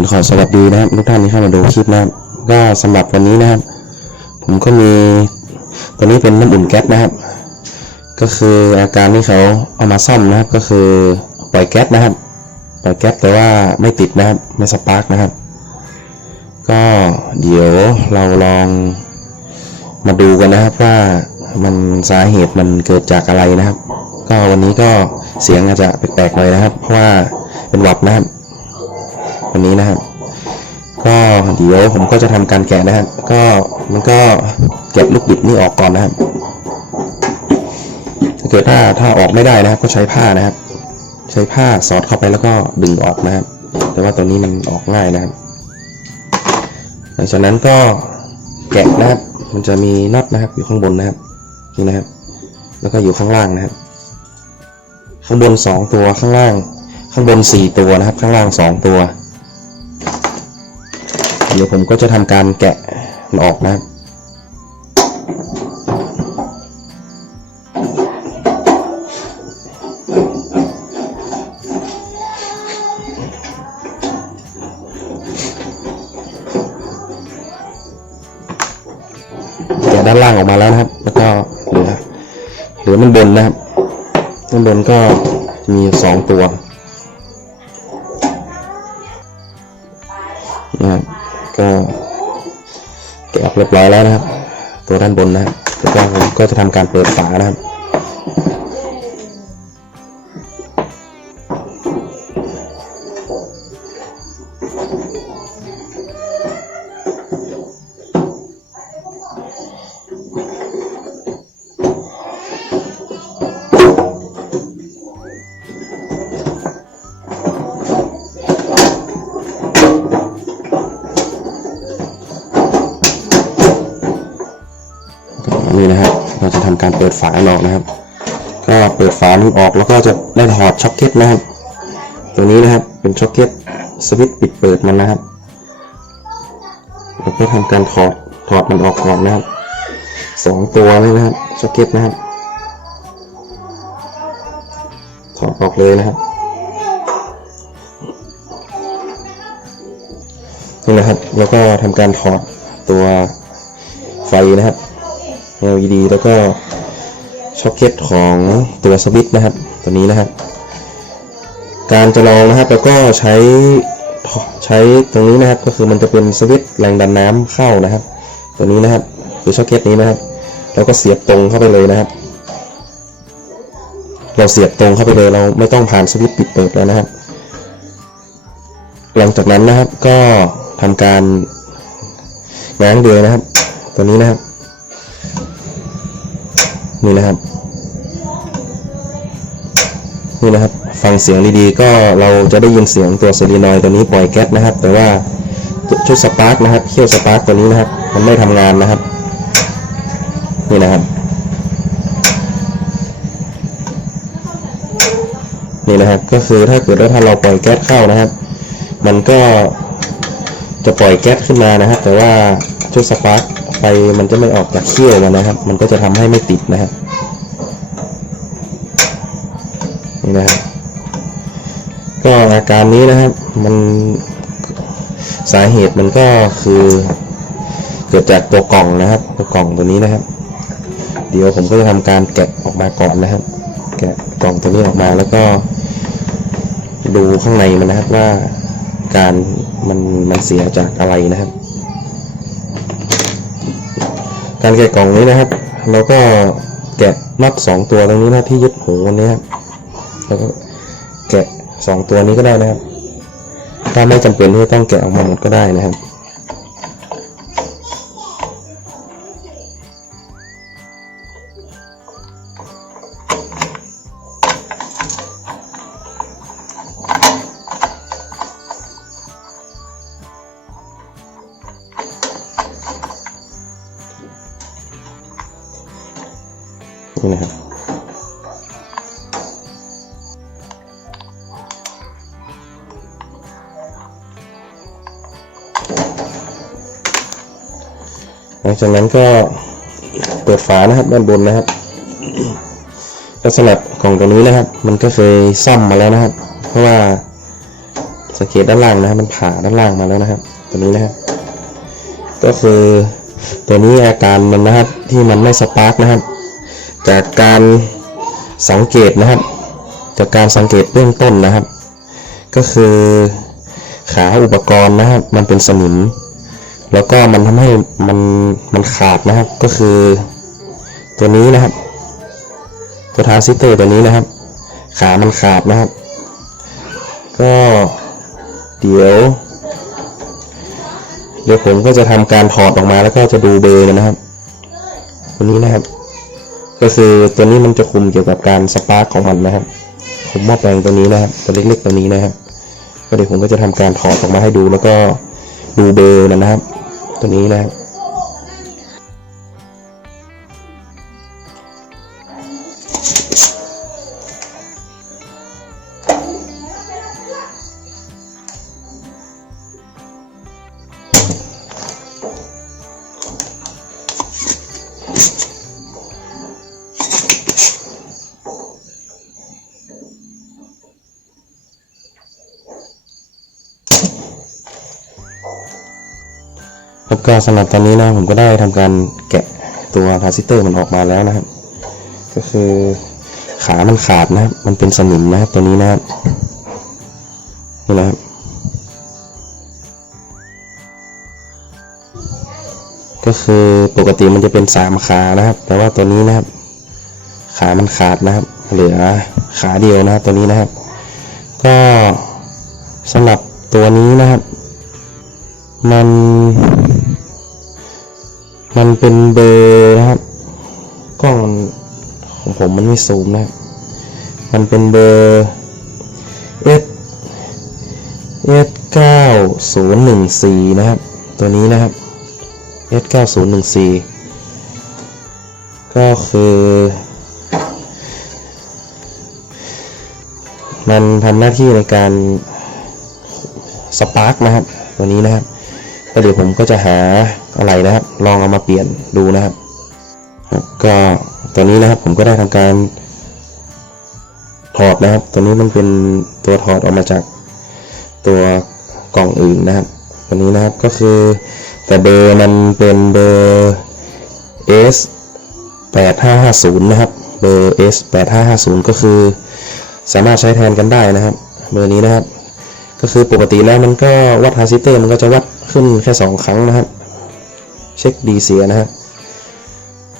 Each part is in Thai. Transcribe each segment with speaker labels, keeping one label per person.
Speaker 1: อื่นขอสวัสดีนะครับทุกท่านที่เข้ามาดูคลิปนะครับก็สำหรับวันนี้นะครับ ผมก็มีตัวนี้เป็นน้ำอุ่นแก๊สนะครับ ก็คืออาการที่เขาเอามาซ่อมนะครับ ก็คือปล่อยแก๊สนะครับ ปล่อยแก๊สแต่ว่าไม่ติดนะครับ ไม่สปาร์กนะครับ ก็เดี๋ยวเราลองมาดูกันนะครับว่ามันสาเหตุมันเกิดจากอะไรนะครับ ก็วันนี้ก็เสียงอาจจะแปลกๆหน่อยนะครับ เพราะว่าเป็นหวัดนะครับ วันนี้นะครับก็เดี๋ยวผมก็จะทำการแกะนะครับ ก็มันก็เก็บลูกบิดนี่ออกก่อนนะครับถ้าเกิดถ้าถ้าออกไม่ได้นะครับ ก็ใช้ผ้านะครับ ใช้ผ้าสอดเข้าไปแล้วก็ดึงออกนะครับ แต่ว่าตัวนี้มันออกง่ายนะครับ หลังจากนั้นก็แกะนะครับ มันจะมีน็อตนะครับ อยู่ข้างบนนะครับนี่นะครับ แล้วก็อยู่ข้างล่างนะครับ ข้างบนสองตัวข้างล่าง ข้างบนสี่ตัวนะครับ ข้างล่างสองตัว ดี๋ยวผมก็จะทำการแกะมันออกนะครับแกะด้านล่างออกมาแล้วนะครับ แล้วก็เหลือเหลือมันบนนะครับด้านบนก็มีสองตัว เรียบร้อยแล้วนะครับ ตัวด้านบนนะครับแล้วก็ผมก็จะทำการเปิดฝานะครับ นี่นะครับเราจะทำการเปิดฝาออกนะครับ ก็เปิดฝานี้ออกแล้วก็จะได้ถอดช็อคเก็ตนะครับ ตัวนี้นะครับเป็นช็อคเก็ตสวิตช์ปิดเปิดมันนะครับแล้วก็ทำการถอดถอดมันออกก่อนนะครับสองตัวเลยนะครับช็อคเก็ตนะครับถอดออกเลยนะครับนี่นะครับ แล้วก็ทำการถอดตัวไฟนะครับ LED แล้วก็ช็อคเก็ตของตัวสวิตช์นะครับ ตัวนี้นะครับ การจะลองนะครับแล้วก็ใช้ใช้ตรงนี้นะครับก็คือมันจะเป็นสวิตช์แรงดันน้ำเข้านะครับ ตัวนี้นะครับคือช็อคเก็ตนี้นะครับ แล้วก็เสียบตรงเข้าไปเลยนะครับ เราเสียบตรงเข้าไปเลยเราไม่ต้องผ่านสวิตช์ปิดเปิดแล้วนะครับ หลังจากนั้นนะครับก็ทำการง้างเดือยนะครับ ตัวนี้นะครับ นี่นะครับ นี่นะครับ ฟังเสียงดีๆ ก็เราจะได้ยินเสียงตัวโซลีนอยตัวนี้ปล่อยแก๊สนะครับ แต่ว่าชุดสปาร์กนะครับเขี้ยวสปาร์กตัวนี้นะครับ มันไม่ทำงานนะครับ นี่นะครับ นี่นะครับ ก็คือถ้าเกิดว่าถ้าเราปล่อยแก๊สเข้านะครับ มันก็ จะปล่อยแก๊สขึ้นมานะครับ แต่ว่าชุดสปาร์กไฟมันจะไม่ออกจากเขี้ยวมันนะครับ มันก็จะทำให้ไม่ติดนะครับนี่นะครับก็อาการนี้นะครับมันสาเหตุมันก็คือเกิดจากตัวกล่องนะครับตัวกล่องตัวนี้นะครับ เดี๋ยวผมก็จะทำการแกะออกมาก่อนนะครับ แกะกล่องตัวนี้ออกมาแล้วก็ดูข้างในมันนะครับว่า การมันมันเสียจากอะไรนะครับ การแกะกล่องนี้นะครับเราก็แกะน็อตสองตัวตรงนี้นะที่ยึดหูอันนี้ครับแล้วก็แกะสองตัวนี้ก็ได้นะครับ ถ้าไม่จำเป็นที่ต้องแกะออกมาหมดก็ได้นะครับ ลังจากนั้นก็เปิดฝานะครับด้านบนนะครับ ลักษณะของตัวนี้นะครับ มันก็เคยซ่อมมาแล้วนะครับ เพราะว่าสังเกตด้านล่างนะครับ มันผ่าด้านล่างมาแล้วนะครับ ตัวนี้นะครับ ก็คือตัวนี้อาการมันนะครับที่มันไม่สปาร์กนะครับ จากการสังเกตนะครับ จากการสังเกตเบื้องต้นนะครับ ก็คือขาอุปกรณ์นะครับ มันเป็นสนิม แล้วก็มันทำให้มันมันขาดนะครับก็คือตัวนี้นะครับ ตัวทราซิสเตอร์ตัวนี้นะครับ ขามันขาดนะครับ ก็เดี๋ยว เดี๋ยวผมก็จะทำการถอดออกมาแล้วก็จะดูเบอร์มันนะครับ ตัวนี้นะครับ ก็คือตัวนี้มันจะคุมเกี่ยวกับการสปาร์กของมันนะครับ ผมม้อแปลงตัวนี้นะครับตัวเล็กๆตัวนี้นะครับก็เดี๋ยวผมก็จะทำการถอดออกมาให้ดูแล้วก็ดูเบอร์นะครับ ตัวนี้นะ ก็สำหรับตอนนี้นะผมก็ได้ทำการแกะตัวทรานซิสเตอร์มันออกมาแล้วนะครับ ก็คือขามันขาดนะครับมันเป็นสนิมนะครับตัวนี้นะครับนี่นะครับก็คือปกติมันจะเป็นสามขานะครับ แต่ว่าตัวนี้นะครับ ขามันขาดนะครับ เหลือขาเดียวนะครับตัวนี้นะครับ ก็สำหรับตัวนี้นะครับ มัน มันเป็นเบอร์นะครับ กล้องของผมมันไม่ซูมนะครับมันเป็นเบอร์ S S 9 0 1 4นะครับ ตัวนี้นะครับ S 9 0 1 4ก็คือ มันทำหน้าที่ในการสปาร์กนะครับ ตัวนี้นะครับ ก็เดี๋ยวผมก็จะหาอะไรนะครับ ลองเอามาเปลี่ยนดูนะครับก็ตัวนี้นะครับผมก็ได้ทำการถอดนะครับ ตัวนี้มันเป็นตัวถอดออกมาจากตัวกล่องอื่นนะครับ ตัวนี้นะครับก็คือแต่เบอร์มันเป็นเบอร์ S 8550 นะครับ เบอร์ S 8550 ก็คือ สามารถใช้แทนกันได้นะครับ เบอร์นี้นะครับ ก็คือปกติแล้วมันก็วัดทราซิเตอร์มันก็จะวัด ขึ้นแค่สองครั้งนะครับ เช็คดีเสียนะครับ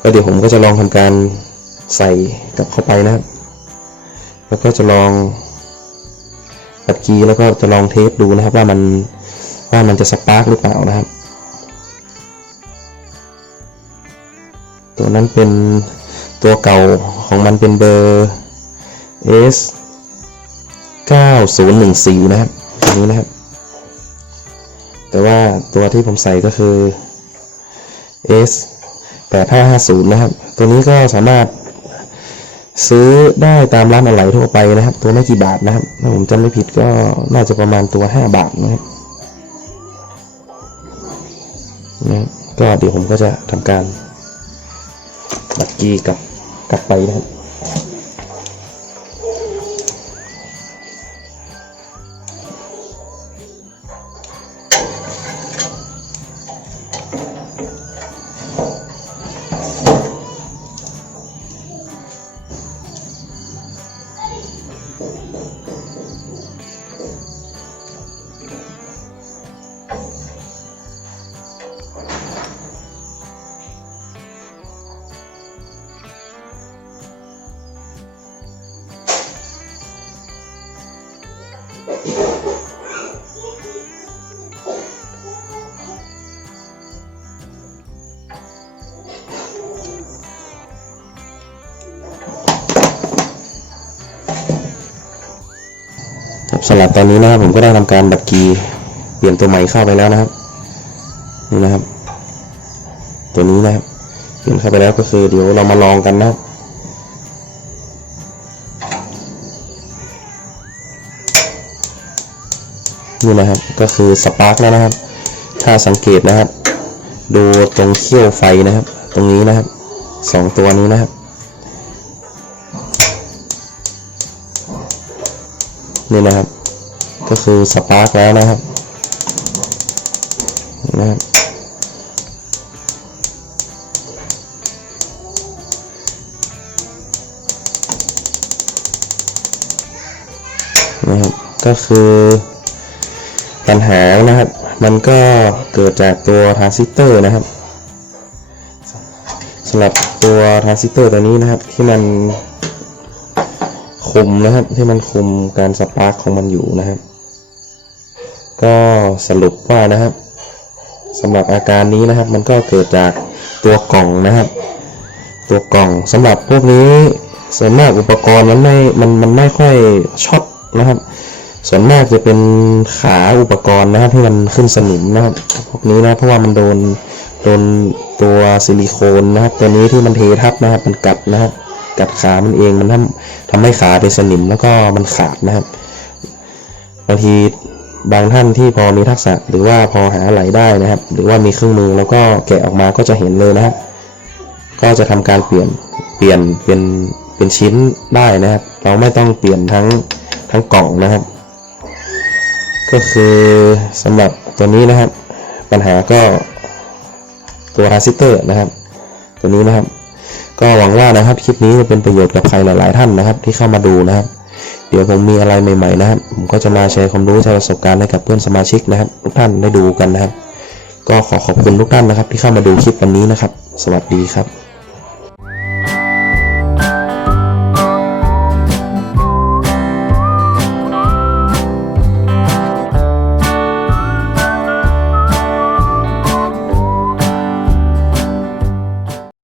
Speaker 1: ก็เดี๋ยวผมก็จะลองทำการใส่กลับเข้าไปนะครับ แล้วก็จะลองปัดกีแล้วก็จะลองเทสดูนะครับว่ามันว่ามันจะสปาร์กหรือเปล่านะครับ ตัวนั้นเป็นตัวเก่าของมันเป็นเบอร์ S 9014 นะครับตัวนี้นะครับ ตัวที่ผมใส่ก็คือ S 8550 นะครับ ตัวนี้ก็สามารถซื้อได้ตามร้านอะไหล่ทั่วไปนะครับ ตัวไม่กี่บาทนะครับ ถ้าผมจำไม่ผิดก็น่าจะประมาณตัว 5 บาทนะครับนะก็เดี๋ยวผมก็จะทำการบัดกีกลับกลับไปนะครับ สำหรับตอนนี้นะครับผมก็ได้ทำการดับกีเปลี่ยนตัวใหม่เข้าไปแล้วนะครับนี่นะครับ ตัวนี้นะครับเปลี่ยนเข้าไปแล้วก็คือเดี๋ยวเรามาลองกันนะครับ นี่นะครับก็คือสปาร์กแล้วนะครับ ถ้าสังเกตนะครับ ดูตรงเขี้ยวไฟนะครับ ตรงนี้นะครับสองตัวนี้นะครับ นี่นะครับ ก็คือสปาร์กแล้วนะครับนะครับนะครับก็คือ ปัญหานะครับ มันก็เกิดจากตัวทรานซิสเตอร์นะครับสำหรับตัวทรานซิสเตอร์ตัวนี้นะครับ ที่มันคุมนะครับที่มันคุมการสปาร์คของมันอยู่นะครับ ก็สรุปว่านะครับสำหรับอาการนี้นะครับ มันก็เกิดจากตัวกล่องนะครับ ตัวกล่องสำหรับพวกนี้ส่วนมากอุปกรณ์มันไม่มันมันไม่ค่อยช็อตนะครับ ส่วนมากจะเป็นขาอุปกรณ์นะครับที่มันขึ้นสนิมนะครับพวกนี้นะเพราะว่ามันโดนโดนตัวซิลิโคนนะครับ ตัวนี้ที่มันเททับนะครับ มันกัดนะครับกัดขามันเองมันทำทำให้ขาเป็นสนิมแล้วก็มันขาดนะครับบางทีบางท่านที่พอมีทักษะหรือว่าพอหาไหลได้นะครับ หรือว่ามีเครื่องมือแล้วก็แกะออกมาก็จะเห็นเลยนะครับก็จะทำการเปลี่ยนเปลี่ยนเป็นเป็นชิ้นได้นะครับ เราไม่ต้องเปลี่ยนทั้งทั้งกล่องนะครับ ก็คือสำหรับตัวนี้นะครับ ปัญหาก็ตัวทรานซิสเตอร์นะครับ ตัวนี้นะครับ ก็หวังว่านะครับคลิปนี้จะเป็นประโยชน์กับใครหลาย ๆ ท่านนะครับ ที่เข้ามาดูนะครับ เดี๋ยวผมมีอะไรใหม่ ๆ นะครับ ผมก็จะมาแชร์ความรู้แชร์ประสบการณ์ให้กับเพื่อนสมาชิกนะครับ ทุกท่านได้ดูกันนะครับ ก็ขอขอบคุณทุกท่านนะครับ ที่เข้ามาดูคลิปวันนี้นะครับ สวัสดีครับ